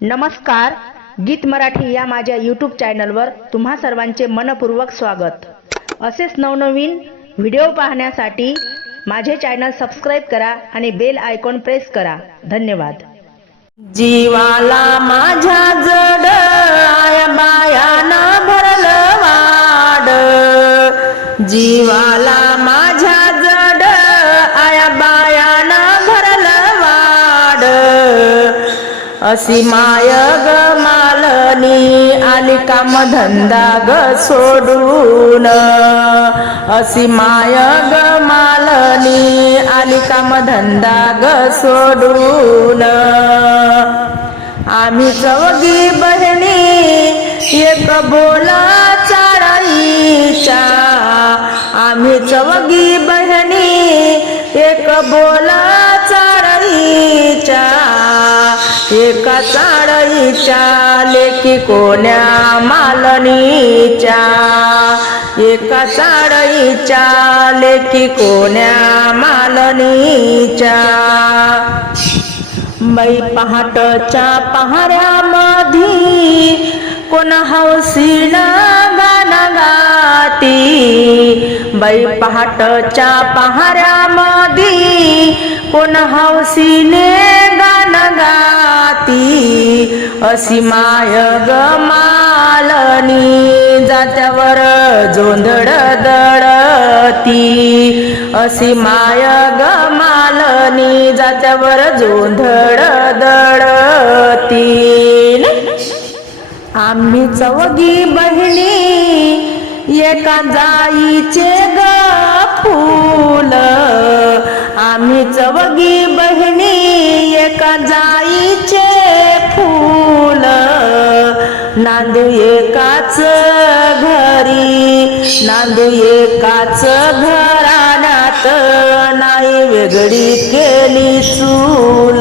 नमस्कार गीत मराठी या माझ्या यूट्यूब चॅनलवर तुम्हा सर्वांचे मनपूर्वक स्वागत. असेच नवनवीन व्हिडिओ पाहण्यासाठी माझे चॅनल सबस्क्राईब करा आणि बेल आयकॉन प्रेस करा. धन्यवाद. जीवाला माझ्या जड आया बायानं भरलं वाड. जीवाला अशी माय ग मालनी आली काम धंदा ग सोडून. अशी माय ग मालनी आली काम धंदा ग सोडून. आम्ही चौघी बहिणी एक बोला चाराईच्या. आम्ही चौघी बहिणी एक बोला या चाळीच्या लेकी कोण्या मालनीच्या? एका चाळीच्या लेकी कोण्या मालनीच्या? मै पहाटच्या पहाऱ्यामधी कोण हौसीन गाणं गाती? बाई पहाटच्या पहाऱ्यामधी कोण हौसीने गाणं गाती अशी माय ग मालनी जात्यावर जोंधळ दळती अशी माय ग मालनी जात्यावर जोंधळ दळती आम्ही चौगी बहिणी एका जाईचे ग फुल. आम्ही चवगी बहिणी एका जाईचे फूल. नांदू एकाच घरी नांदू एकाच हात नाही वेगळी केली चूल.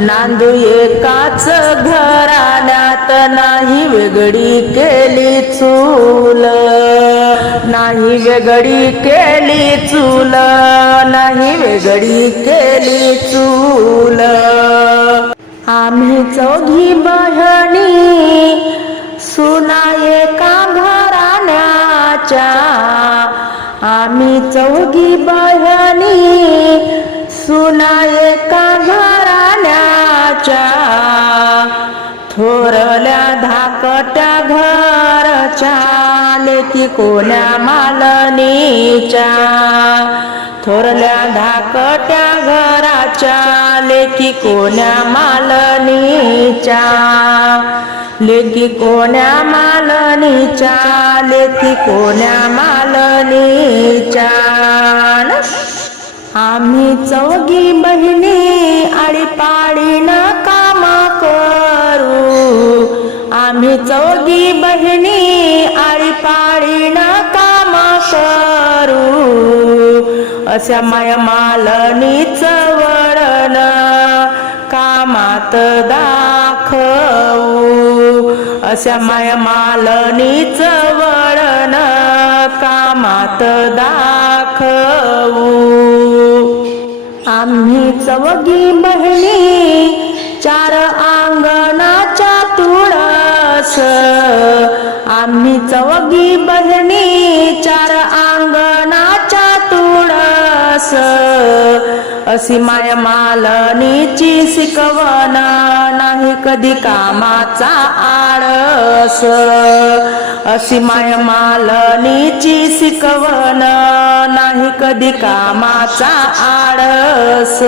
नांदू एकाच घराण्यात नाही वेगळी केली चूल. नाही वेगळी केली चूल नाही वेगळी केली चूल. आम्ही चौघी बहिणी सुना एका घराण्याच्या आम्ही चौघी बहिणी सुना एका घराण्याच्या? थोरल्या धाकट्या घरच्या लेकी कोण्या मालनीच्या? थोरल्या धाकट्या घराच्या लेकी कोण्या मालनीच्या? लेकी कोण्या मालनीच्या लेकी कोण्या मालनीच्या. आम्ही चौघी बहिणी आळीपाळीन काम करू. आम्ही चौघी बहिणी आळीपाळीन काम करू. अशा माया मालनीच वळण कामात दाखवू. अशा माय मालनीच वळण कामात दाखवू. आम्ही चवगी बहिणी चार अंगणाच्या तुळस. आम्ही चवगी बहिणी चार अंगणाच्या तुळस. अशी माय मालनीची शिकवण नाही कधी कामाचा आळस. अशी माय मालनीची शिकवण नाही कधी कामाचा आळस.